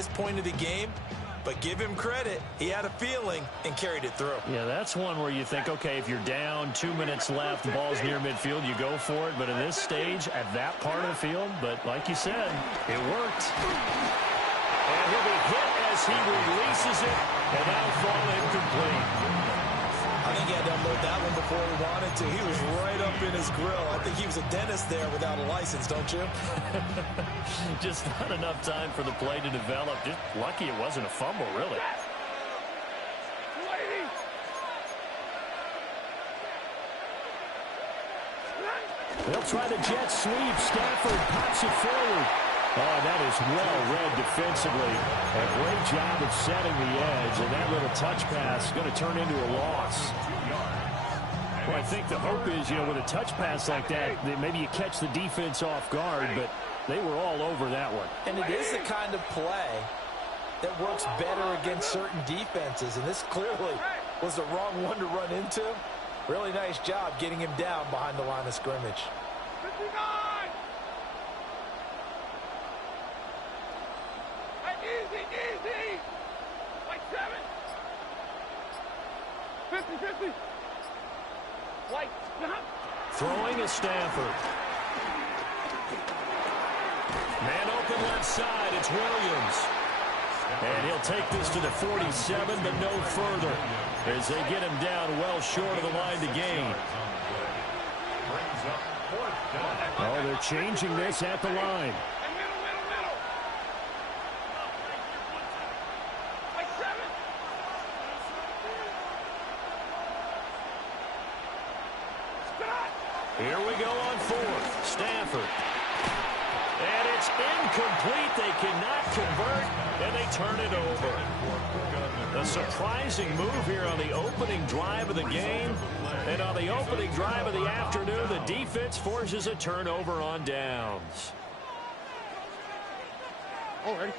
this point of the game, but give him credit. He had a feeling and carried it through. Yeah, that's one where you think, okay, if you're down, 2 minutes left, the ball's near midfield, you go for it. But in this stage, at that part of the field, but like you said, it worked. And he'll be hit as he releases it, and that'll fall incomplete. I think he had to unload that one before he wanted to. He was right up in his grill. I think he was a dentist there without a license, don't you? Just not enough time for the play to develop. Just lucky it wasn't a fumble, really. They'll try the jet sweep. Stafford pops it forward. Oh, that is well read defensively. A great job of setting the edge, and that little touch pass is going to turn into a loss. Well, I think the hope is, with a touch pass like that maybe you catch the defense off guard, but they were all over that one. And it is the kind of play that works better against certain defenses, and this clearly was the wrong one to run into. Really nice job getting him down behind the line of scrimmage. 59! Easy! Like 7! 50! Like, throwing is Stafford. Man open left side, it's Williams. And he'll take this to the 47, but no further, as they get him down well short of the line to gain. Oh, they're changing this at the line. Here we go on fourth. Stafford. And it's incomplete. They cannot convert, and they turn it over. A surprising move here on the opening drive of the game. And on the opening drive of the afternoon, the defense forces a turnover on downs. Already.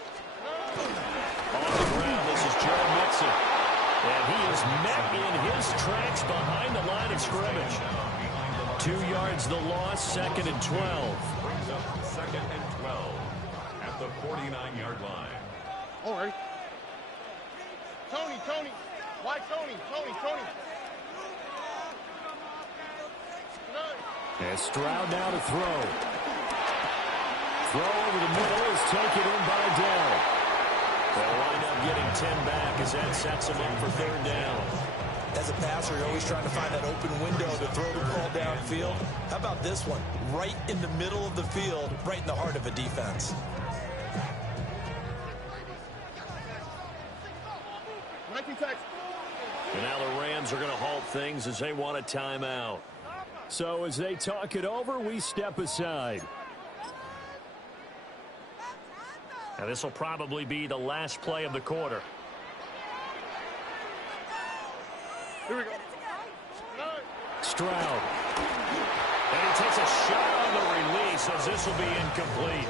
On the ground, this is Joe Mixon. And he is met in his tracks behind the line of scrimmage. 2 yards the loss, 2nd and 12. Brings up 2nd and 12 at the 49-yard line. All right. Tony. Why Tony? And Stroud now to throw. Throw over the middle is taken in by Dell. They'll wind up getting 10 back as that sets them in for 3rd down. As a passer, you're always trying to find that open window to throw the ball downfield. How about this one? Right in the middle of the field, right in the heart of a defense. And now the Rams are going to halt things as they want a timeout. So as they talk it over, we step aside. Now this will probably be the last play of the quarter. Here we go. Stroud. And he takes a shot on the release as this will be incomplete.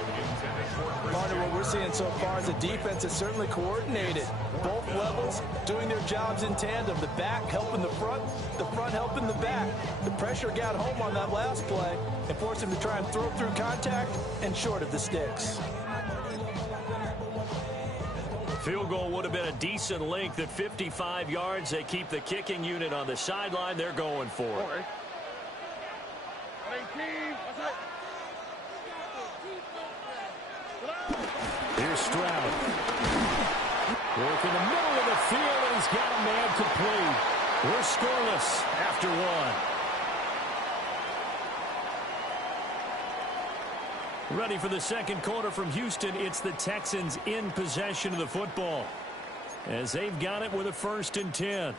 Partner, what we're seeing so far is the defense is certainly coordinated. Both levels doing their jobs in tandem. The back helping the front helping the back. The pressure got home on that last play and forced him to try and throw through contact and short of the sticks. Field goal would have been a decent length at 55 yards. They keep the kicking unit on the sideline. They're going for it. Right. 18. Here's Stroud. Work in the middle of the field, and he's got a man complete. We're scoreless after one. Ready for the second quarter from Houston. It's the Texans in possession of the football as they've got it with a 1st and 10.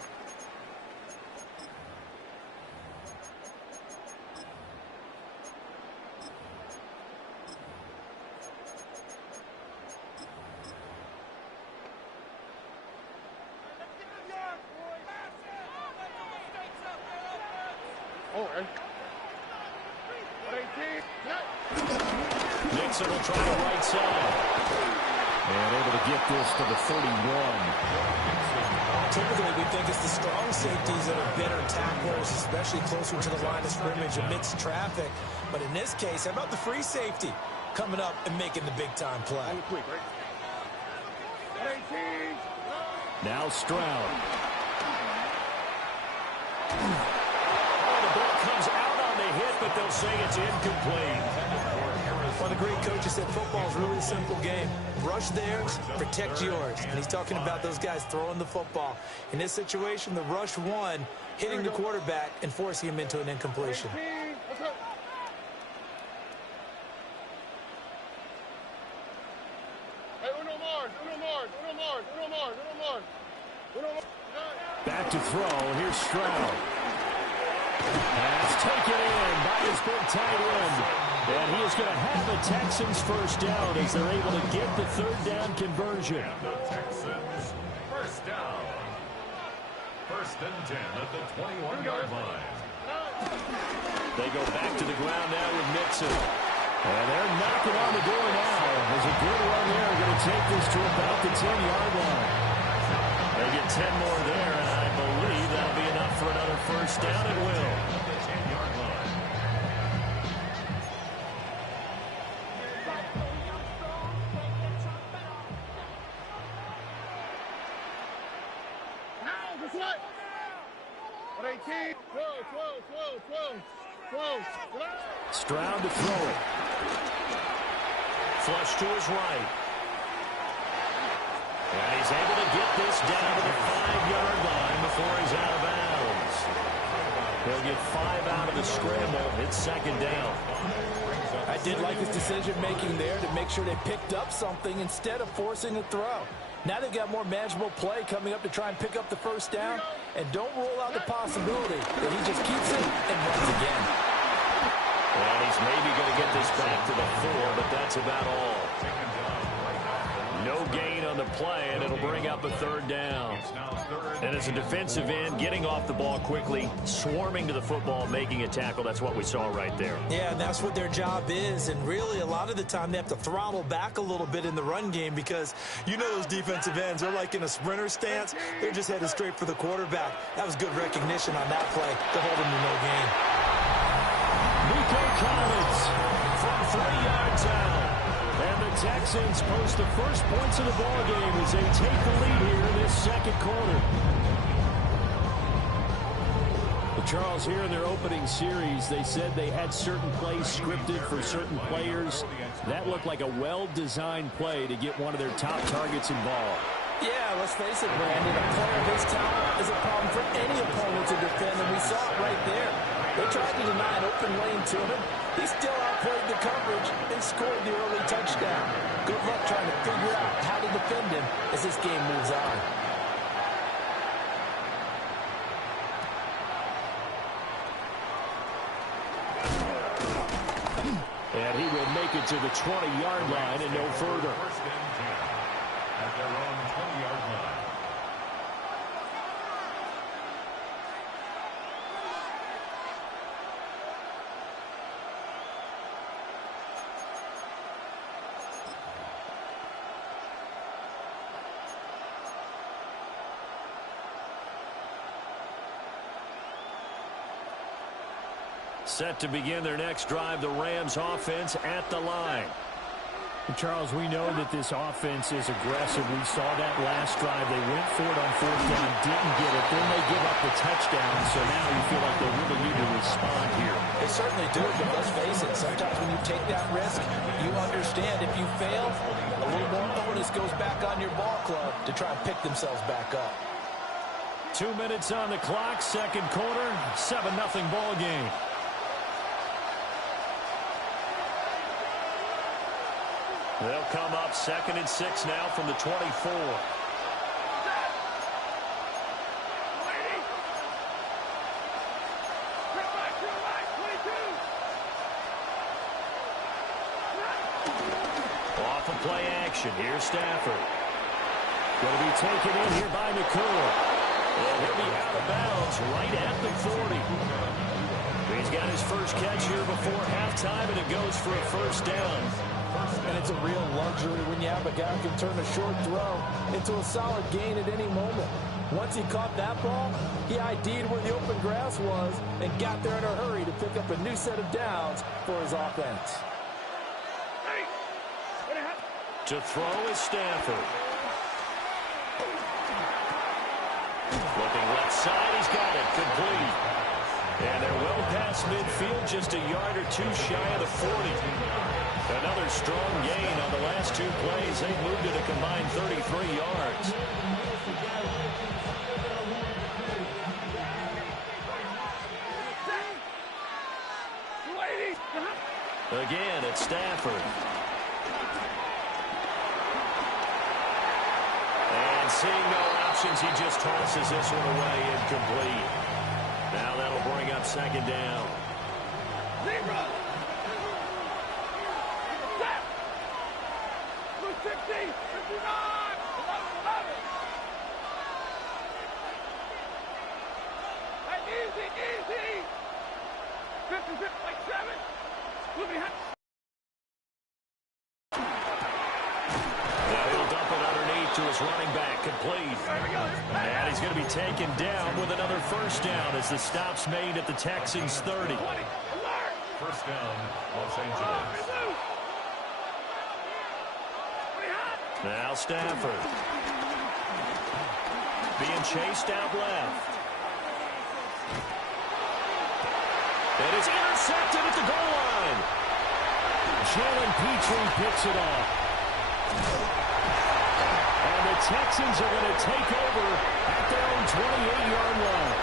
Mixon will try the right side. And able to get this to the 31. Typically, we think it's the strong safeties that are better tacklers, especially closer to the line of scrimmage amidst traffic. But in this case, how about the free safety coming up and making the big-time play? Now Stroud. Oh, the ball comes out on the hit, but they'll say it's incomplete. Well, the great coach said football is really a simple game. Rush theirs, protect yours. And he's talking about those guys throwing the football. In this situation, the rush one, hitting the quarterback and forcing him into an incompletion. Back to throw. Here's Stroud. Pass taken in by his big tight end. And he is going to have the Texans first down as they're able to get the third down conversion. The Texans first down. First and 10 at the 21-yard line. They go back to the ground now with Mixon. And they're knocking on the door now. There's a good run there. Going to take this to about the 10-yard line. They get 10 more there, and I believe that'll be enough for another first down. It will. The 10-yard line. Stroud to throw it. Flush to his right. And he's able to get this down to the 5-yard line before he's out of bounds. He'll get 5 out of the scramble. It's second down. I did like his decision-making there to make sure they picked up something instead of forcing a throw. Now they've got more manageable play coming up to try and pick up the first down. And don't rule out the possibility that he just keeps it and runs again. And he's maybe going to get this back to the 4, but that's about all. No gain on the play, and it'll bring up a third down. And as a defensive end, getting off the ball quickly, swarming to the football, making a tackle, that's what we saw right there. Yeah, and that's what their job is. And really, a lot of the time, they have to throttle back a little bit in the run game because you know those defensive ends, they're like in a sprinter stance. They're just headed straight for the quarterback. That was good recognition on that play to hold him to no gain. Nico Collins from 3 yards out. And the Texans post the first points of the ball game as they take the lead here in this second quarter. But Charles, here in their opening series, they said they had certain plays scripted for certain players. That looked like a well-designed play to get one of their top targets involved. Yeah, let's face it, Brandon. A player of his talent is a problem for any opponent to defend, and we saw it right there. They tried to deny an open lane to him. He still outplayed the coverage and scored the early touchdown. Good luck trying to figure out how to defend him as this game moves on. And he will make it to the 20-yard line and no further. First and 10 at their own 20-yard line. Set to begin their next drive, the Rams offense at the line. Charles, we know that this offense is aggressive. We saw that last drive. They went for it on fourth down, didn't get it. Then they give up the touchdown, so now you feel like they really need to respond here. They certainly do, but let's face it, sometimes when you take that risk, you understand if you fail, a little more onus goes back on your ball club to try and pick themselves back up. 2 minutes on the clock, second quarter, 7-0 ball game. They'll come up 2nd and 6 now from the 24. Off of play action. Here's Stafford. Going to be taken in here by Nakua. And he'll be out of bounds right at the 40. He's got his first catch here before halftime, and it goes for a first down. And it's a real luxury when you have a guy who can turn a short throw into a solid gain at any moment. Once he caught that ball, he ID'd where the open grass was and got there in a hurry to pick up a new set of downs for his offense. To throw is Stafford. got it. Complete. And they're well past midfield, just a yard or two shy of the 40. Another strong gain on the last two plays. They moved it a combined 33 yards. Again, it's Stafford. And seeing no options, he just tosses this one away, incomplete. Now that'll bring up second down. Now he'll dump it underneath to his running back, complete. And he's going to be taken down with another first down as the stop's made at the Texans' 30. First down, Los Angeles. Now Stafford. Being chased out left. It is intercepted at the goal line. Jalen Petrie picks it off. And the Texans are going to take over at their own 28-yard line.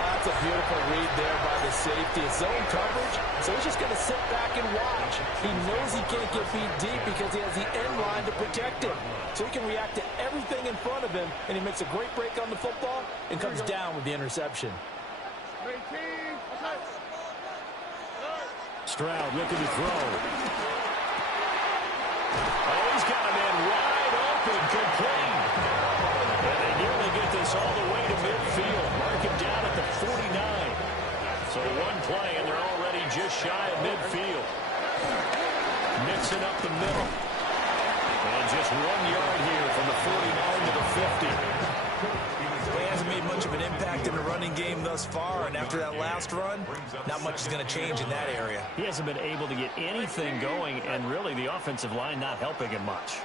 That's a beautiful read there by the safety. It's zone coverage, so he's just going to sit back and watch. He knows he can't get beat deep because he has the end line to protect him. So he can react to everything in front of him, and he makes a great break on the football and comes down with the interception. Stroud looking to throw. Oh, he's got a man wide open, complete. And they nearly get this all the way to midfield. Mark him down at the 49. So one play, and they're already just shy of midfield. Mixing up the middle. And just 1 yard here from the 49 to the 50. He hasn't made much of an impact in the running game thus far, and after that last run, not much is going to change in that area. He hasn't been able to get anything going, and really the offensive line not helping him much.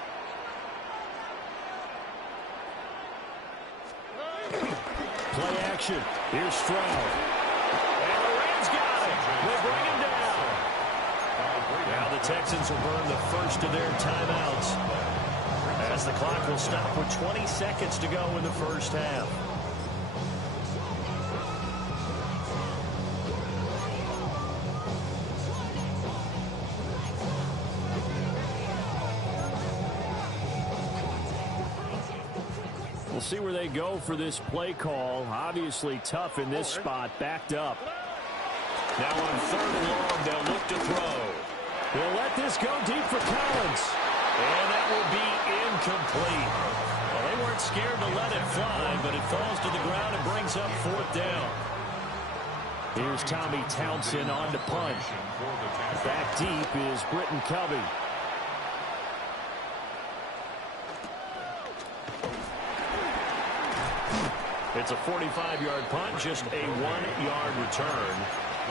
Play action. Here's Stroud. And the Rams got it. They bring him down. Now the Texans will burn the first of their timeouts, as the clock will stop with 20 seconds to go in the first half. We'll see where they go for this play call. Obviously tough in this spot, backed up. Now on 3rd and long, they'll look to throw. They'll let this go deep for Collins. And that will be incomplete. Well, they weren't scared to let it fly, but it falls to the ground and brings up 4th down. Here's Tommy Townsend on to punt. Back deep is Britton Covey. It's a 45-yard punt, just a 1-yard return.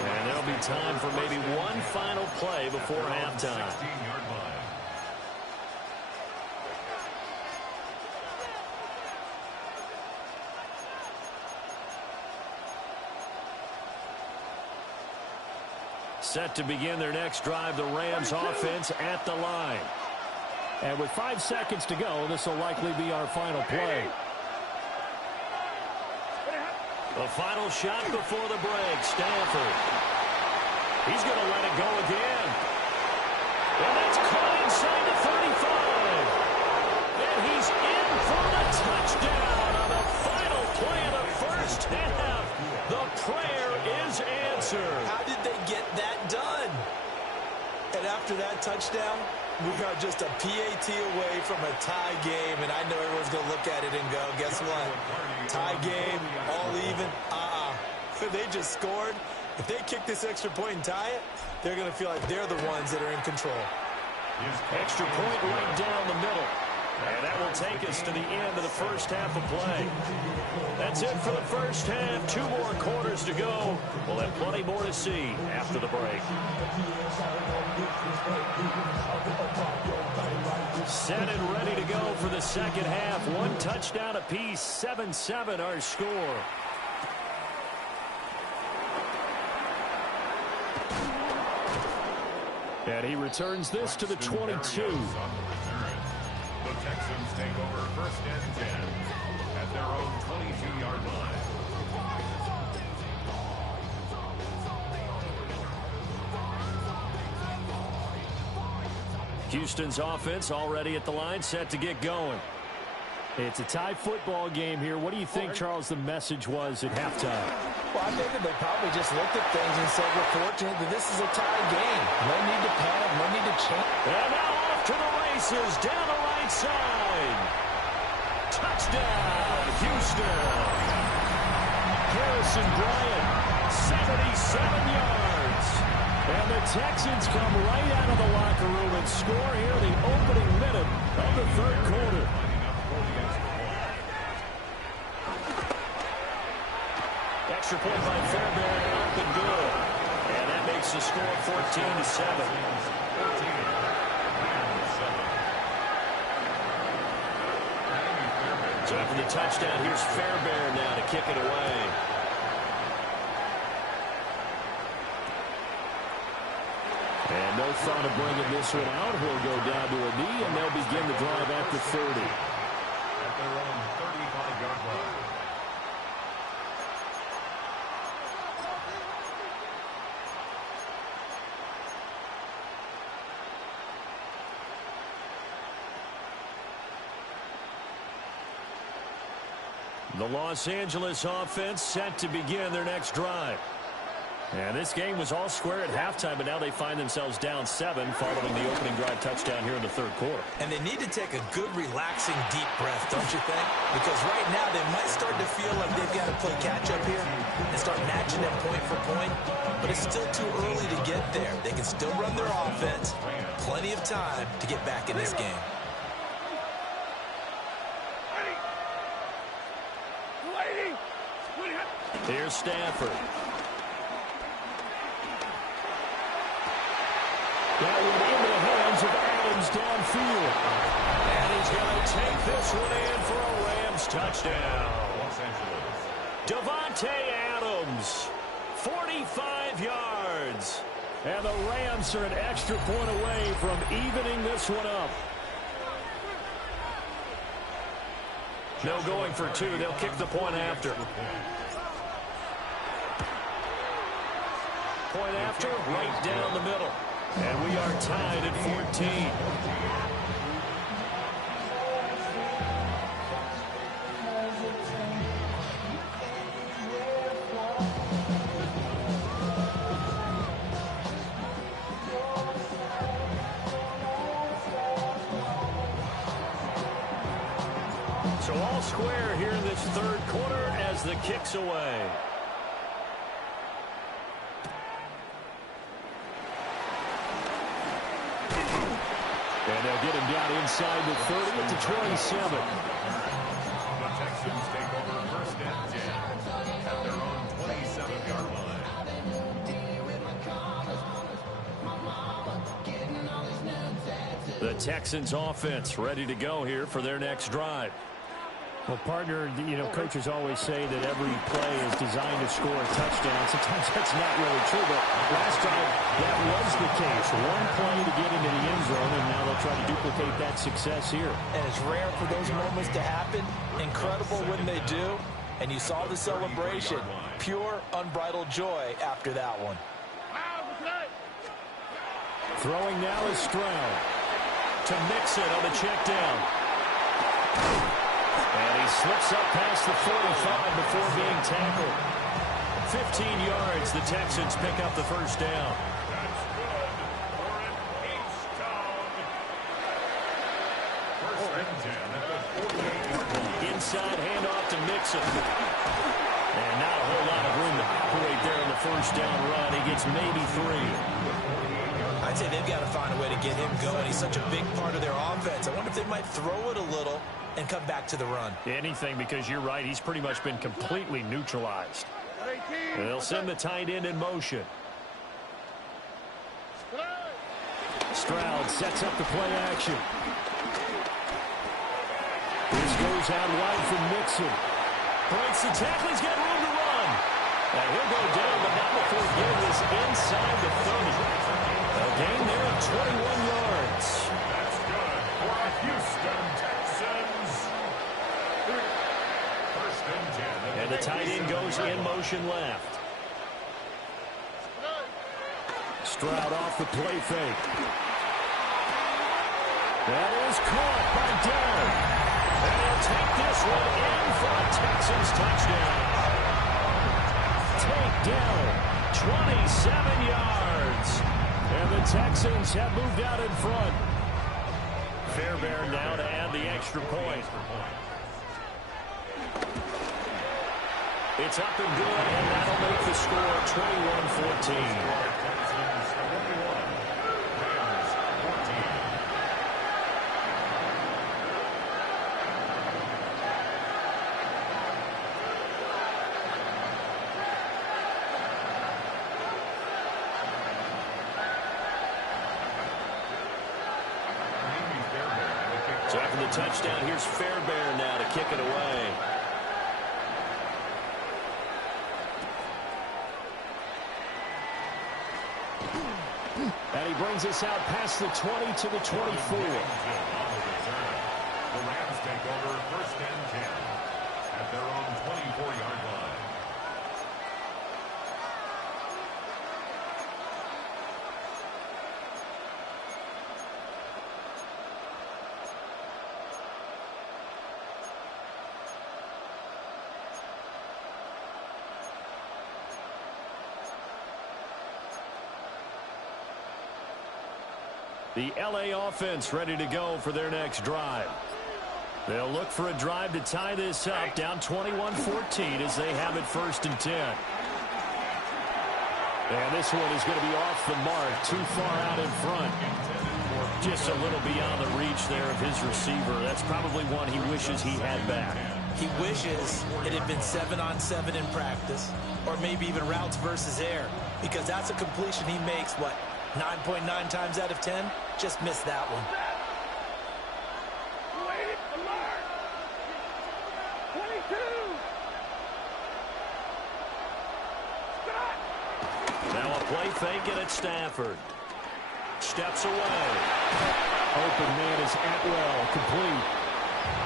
And there'll be time for maybe one final play before halftime. Set to begin their next drive, the Rams offense at the line. And with 5 seconds to go, this will likely be our final play. The final shot before the break, Stafford. He's going to let it go again. And that's caught inside the 35. And he's in for the touchdown on the final play of the first half. The prayer is answered. How did they get that done? And after that touchdown, we are just a PAT away from a tie game, and I know everyone's going to look at it and go, guess what? Tie game, all even, They just scored. If they kick this extra point and tie it, they're going to feel like they're the ones that are in control. Extra point right down the middle. And that will take us to the end of the first half of play. That's it for the first half. 2 more quarters to go. We'll have plenty more to see after the break. Set and ready to go for the second half. 1 touchdown apiece. 7-7 our score. And he returns this to the 22. The Texans take over 1st and 10 at their own 22-yard line. Houston's offense already at the line, set to get going. It's a tie football game here. What do you think, Charles, the message was at halftime? Well, I think that they probably just looked at things and said, we're fortunate that this is a tie game. No need to panic, no need to change. And now off to the races, down the right side. Touchdown, Houston. Harrison Bryant, 77 yards. And the Texans come right out of the locker room and score here in the opening minute of the third quarter. Extra point by Fairbairn, up and good. And that makes the score 14-7. So after the touchdown, here's Fairbairn now to kick it away. And no thought of bringing this one out. He'll go down to a knee, and they'll begin the drive at the 30. At their own 35-yard line. The Los Angeles offense set to begin their next drive. And this game was all square at halftime, but now they find themselves down 7 following the opening drive touchdown here in the third quarter. And they need to take a good, relaxing, deep breath, don't you think? Because right now they might start to feel like they've got to play catch-up here and start matching them point for point. But it's still too early to get there. They can still run their offense. Plenty of time to get back in this game. Here's Stafford. That one into the hands of Adams downfield. And he's going to take this one in for a Rams touchdown. Los Angeles. Davante Adams, 45 yards. And the Rams are an extra point away from evening this one up. No going for 2. They'll kick the point after. Point after, right down the middle. And we are tied at 14. So all square here in this third quarter as the kick's away. And they'll get him down inside the 30 at the 27. The Texans take over 1st and 10 at their own 27-yard line. The Texans offense ready to go here for their next drive. Well, partner, you know, coaches always say that every play is designed to score a touchdown. Sometimes that's not really true, but last time that was the case. One play to get into the end zone, and now they'll try to duplicate that success here. And it's rare for those moments to happen. Incredible when they do. And you saw the celebration. Pure, unbridled joy after that one. Throwing now is Stroud. To Mixon on the check down. And he slips up past the 45 before being tackled. 15 yards, the Texans pick up the first down. That's good for an H-town. 1st and 10 at the 48-yard line. Inside handoff to Mixon. And not a whole lot of room to operate there on the first down run. He gets maybe 3. I'd say they've got to find a way to get him going. He's such a big part of their offense. I wonder if they might throw it a little and come back to the run. Anything, because you're right. He's pretty much been completely neutralized. And they'll send the tight end in motion. Stroud sets up the play action. This goes out wide from Mixon. Breaks the tackle. He's got room to run. And he'll go down, but not before getting this inside the 30. A gain there of 21 yards. That's good for a Houston Texans. First and 10. And the tight end goes in motion left. Stroud off the play fake. That is caught by Dillon. And he'll take this one in for a Texans touchdown. Takedown, 27 yards. And the Texans have moved out in front. Fairbairn now to add the extra point. It's up and good, and that'll make the score 21-14. So after the touchdown, here's Fairbairn now to kick it away. And he brings us out past the 20 to the 24. The Rams take over first and 10 at their own 24-yard line. The LA offense ready to go for their next drive. They'll look for a drive to tie this up, down 21-14 as they have it first and 10. And this one is going to be off the mark, too far out in front. Just a little beyond the reach there of his receiver. That's probably one he wishes he had back. He wishes it had been 7-on-7 in practice, or maybe even routes versus air, because that's a completion he makes, what, 9.9 times out of 10? Just missed that one. Now a play fake and it's Stafford. Steps away. Open man is Atwell, complete.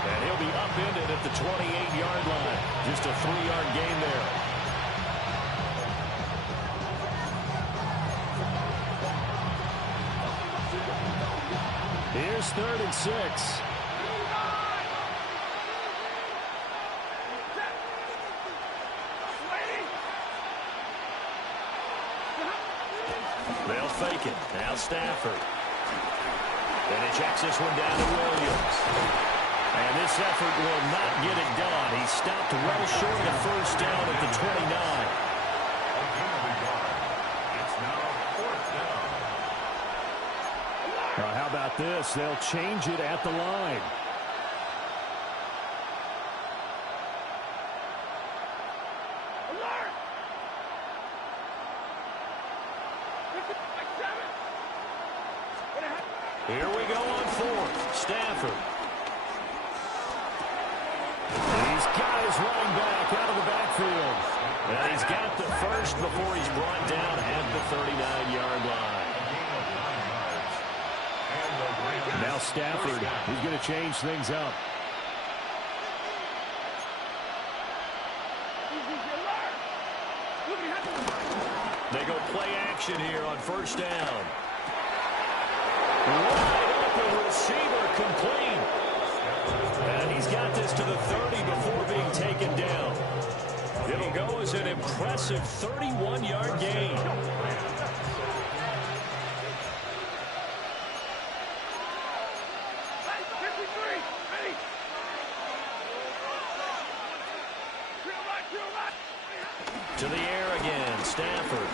And he'll be upended at the 28-yard line. Just a 3-yard gain there. Here's 3rd and 6. They'll fake it. Now Stafford. And he checks this one down to Williams. And this effort will not get it done. He stopped well short of first down at the 29. It's now 4th down. How about this? They'll change it at the line. Here we go on 4th. Stafford. He's got his running back out of the backfield. And he's got the first before he's brought down at the 39-yard line. Now Stafford, who's going to change things up. They go play action here on first down. Wide open receiver complete. And he's got this to the 30 before being taken down. It'll go as an impressive 31-yard gain. To the air again, Stafford.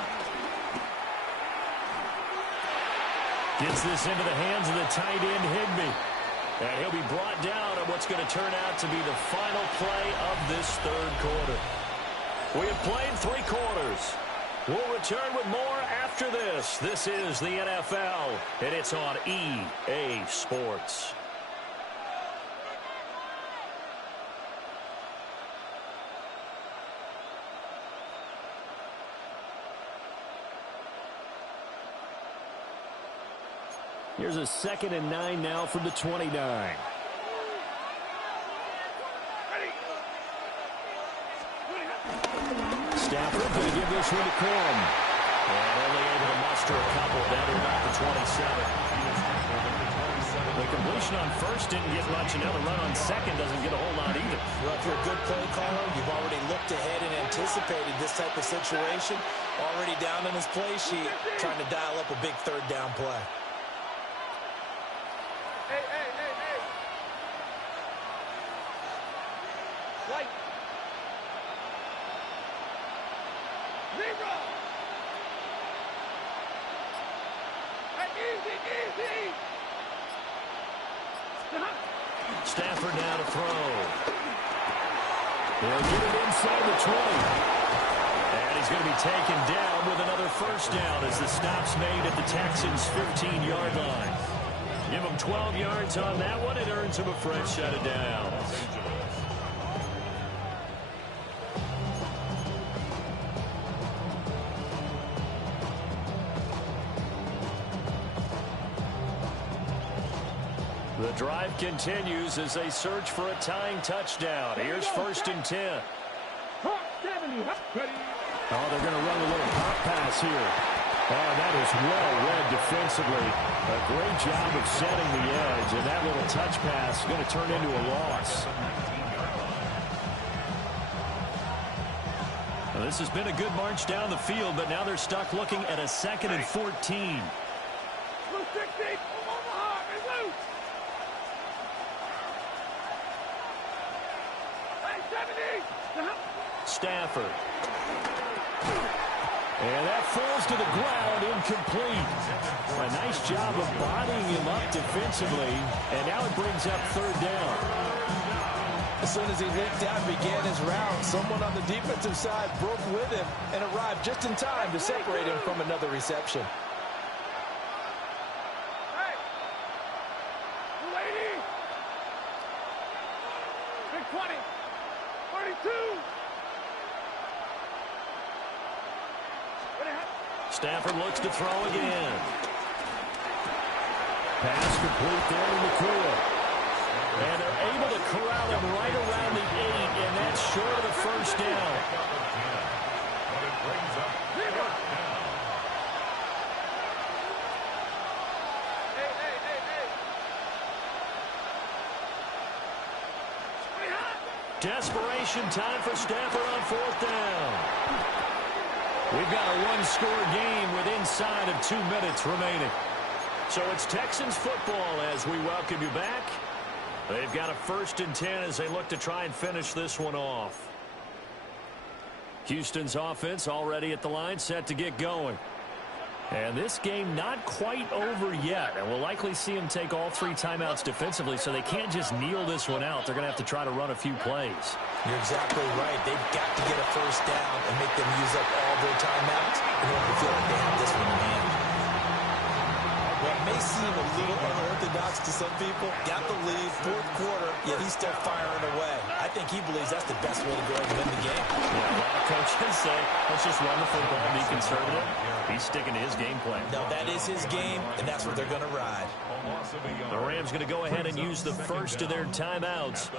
Gets this into the hands of the tight end, Higbee. And he'll be brought down on what's going to turn out to be the final play of this 3rd quarter. We have played 3 quarters. We'll return with more after this. This is the NFL, and it's on EA Sports. Here's a 2nd and 9 now from the 29. Stafford going to give this one to Corum. And only able to muster a couple better about the 27. The completion on first didn't get much, and now the run on second doesn't get a whole lot either. Well, if you're a good play caller, you've already looked ahead and anticipated this type of situation. Already down in his play sheet, trying to dial up a big third down play. Hey. White. Zero. Hey, easy. Stafford now to throw. He'll get it inside the 20. And he's going to be taken down with another first down as the stop's made at the Texans' 15-yard line. Give him 12 yards on that one. It earns him a fresh set of downs. The drive continues as they search for a tying touchdown. Here's 1st and 10. Oh, they're going to run a little pop pass here. Oh, that is well read defensively. A great job of setting the edge, and that little touch pass is going to turn into a loss. Well, this has been a good march down the field, but now they're stuck looking at a 2nd and 14. Stafford. And that falls to the ground, incomplete. A nice job of bodying him up defensively, and now it brings up 3rd down. As soon as he leaked out and began his route, someone on the defensive side broke with him and arrived just in time to separate him from another reception. Hey! Lady! Big 20! 32! Stafford looks to throw again. Pass complete there to Nakua. And they're able to corral him right around the 8, and that's short of the first down. Desperation time for Stafford on 4th down. We've got a one-score game with inside of 2 minutes remaining. So it's Texans football as we welcome you back. They've got a 1st and 10 as they look to try and finish this one off. Houston's offense already at the line, set to get going. And this game not quite over yet. And we'll likely see them take all 3 timeouts defensively, so they can't just kneel this one out. They're going to have to try to run a few plays. You're exactly right. They've got to get a first down and make them use up all their timeouts in order to feel like they have this one in hand. Well, it may seem a little unorthodox to some people. Got the lead, 4th quarter, yet he's still firing away. I think he believes that's the best way to go ahead and win the game. Yeah, a lot of coaches say, let's just run the football, be conservative. He's sticking to his game plan. No, that is his game, and that's what they're going to ride. The Rams going to go ahead and use the first of their timeouts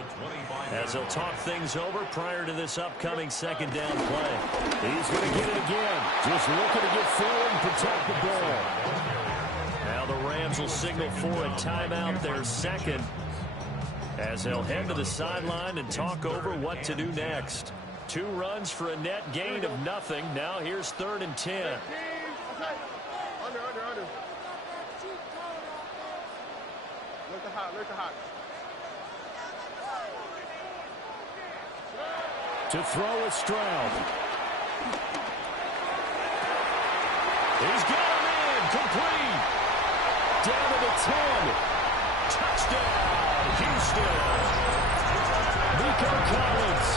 as they'll talk things over prior to this upcoming 2nd down play. He's going to get it again. Just looking to get forward and protect the ball. Now the Rams will signal for a timeout, their 2nd, as they'll head to the sideline and talk over what to do next. 2 runs for a net gain of nothing. Now here's 3rd and 10. Under. Look hot. To throw is Stroud. He's got him in. Complete. Down to the 10. Touchdown, Houston. Nico Collins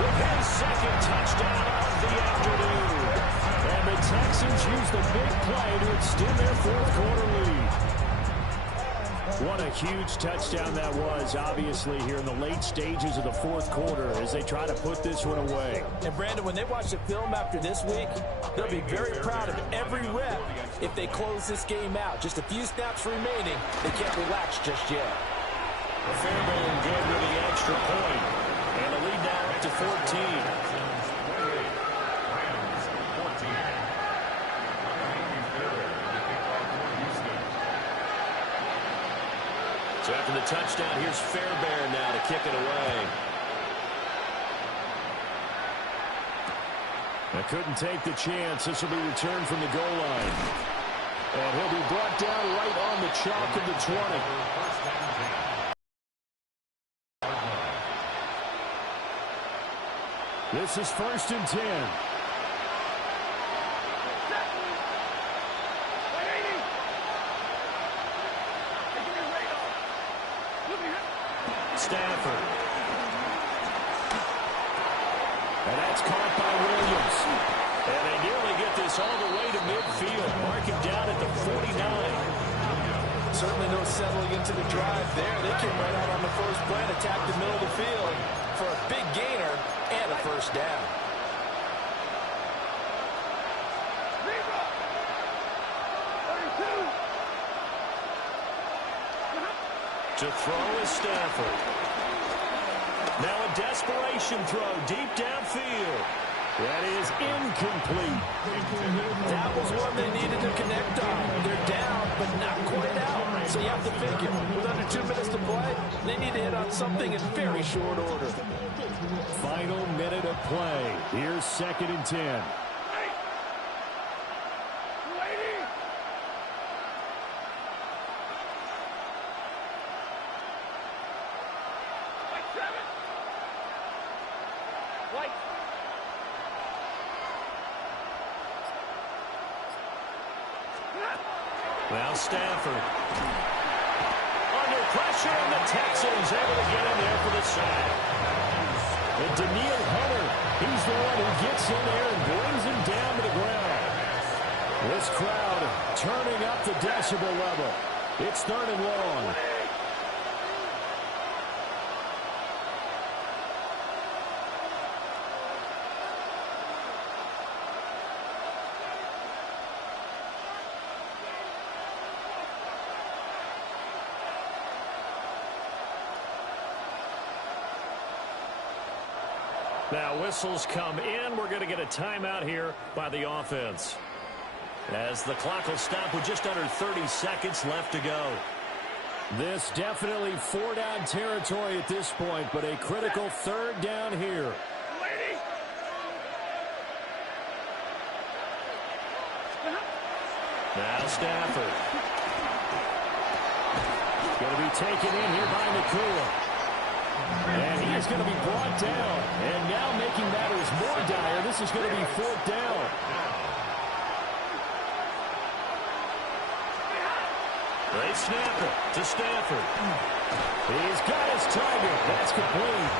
with his 2nd touchdown of the afternoon. And the Texans use the big play to extend their 4th quarter lead. What a huge touchdown that was, obviously, here in the late stages of the fourth quarter as they try to put this one away. And, Brandon, when they watch the film after this week, they'll be very proud of every rep if they close this game out. Just a few snaps remaining. They can't relax just yet. Fairbairn good with the extra point. And the lead now up to 14. So after the touchdown, here's Fairbairn now to kick it away. I couldn't take the chance. This will be returned from the goal line. And he'll be brought down right on the chalk of the 20. This is 1st and 10. Stafford. And that's caught by Williams. And they nearly get this all the way to midfield. Mark him down at the 49. Certainly no settling into the drive there. They came right out on the first play and attacked the middle of the field for a big gainer and a first down. To throw is Stafford. Now a desperation throw deep downfield. That is incomplete. That was one they needed to connect on. They're down, but not quite out. So you have to figure, with under 2 minutes to play, they need to hit on something in very short order. Final minute of play. Here's 2nd and 10. Now Stafford. Under pressure, and the Texans able to get in there for the sack. And Danielle Hunter, he's the one who gets in there and brings him down to the ground. This crowd turning up the decibel level. It's 3rd and long. Now whistles come in. We're going to get a timeout here by the offense, as the clock will stop with just under 30 seconds left to go. This definitely 4-down territory at this point, but a critical 3rd down here. Now Stafford. Going to be taken in here by Nakua. And he is going to be brought down. And now making matters more dire, this is going to be 4th down. They snap it to Stafford. He's got his target. That's complete.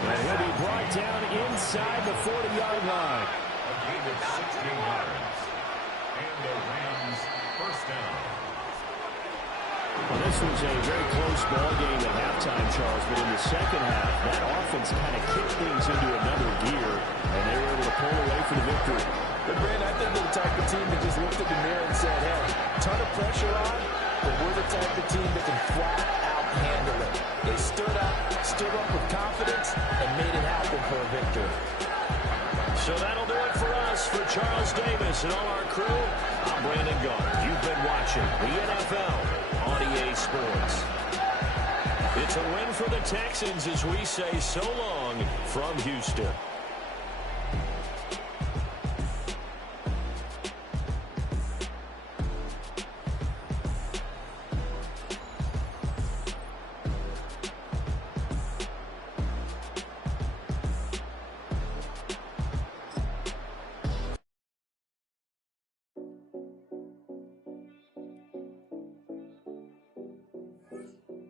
And he'll be brought down inside the 40-yard line. A gain of 16 yards. And the Rams first down. Well, this was a very close ball game at halftime, Charles, but in the second half, that offense kind of kicked things into another gear, and they were able to pull away for the victory. But, Brandon, I think they're the type of team that just looked at the mirror and said, hey, ton of pressure on, but we're the type of team that can flat out handle it. They stood up with confidence, and made it happen for a victory. So that'll do it for us. For Charles Davis and all our crew, I'm Brandon Gaudin. You've been watching the NFL on EA Sports. It's a win for the Texans as we say so long from Houston.